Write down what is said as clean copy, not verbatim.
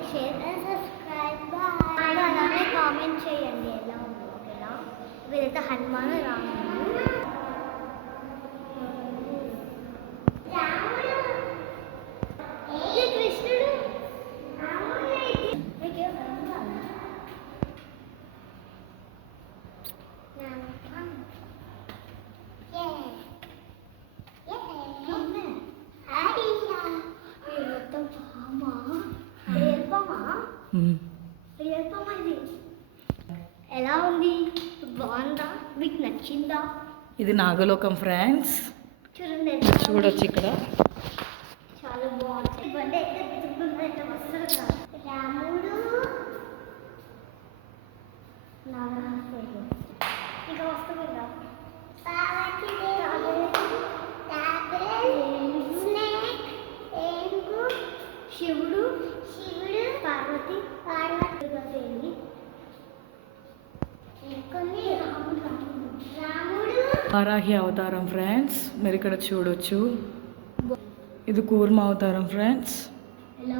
Like share and subscribe bye. అలానే comment చేయండి ఎలా ఉందో. ఓకేనా? వీరైతే హనుమాన్ రాముడు. ఇది కృష్ణుడు. ఎలా ఉంది? బాగుందా? మీకు నచ్చిందా? ఇది నాగలోకం ఫ్రెండ్స్. చూడండి చూడొచ్చు ఇక్కడ. చాలా బాగుంది. బండి అయితే తిరుగుతుందంటే అస్సలు కాదు. రాముడు నాగరాజు ఇంకా వస్తుంది కదా. శివుడు పార్వతి రాముడు. వారాహి అవతారం ఫ్రెండ్స్, మీరు ఇక్కడ చూడొచ్చు. ఇది కూర్మ అవతారం ఫ్రెండ్స్. ఎలా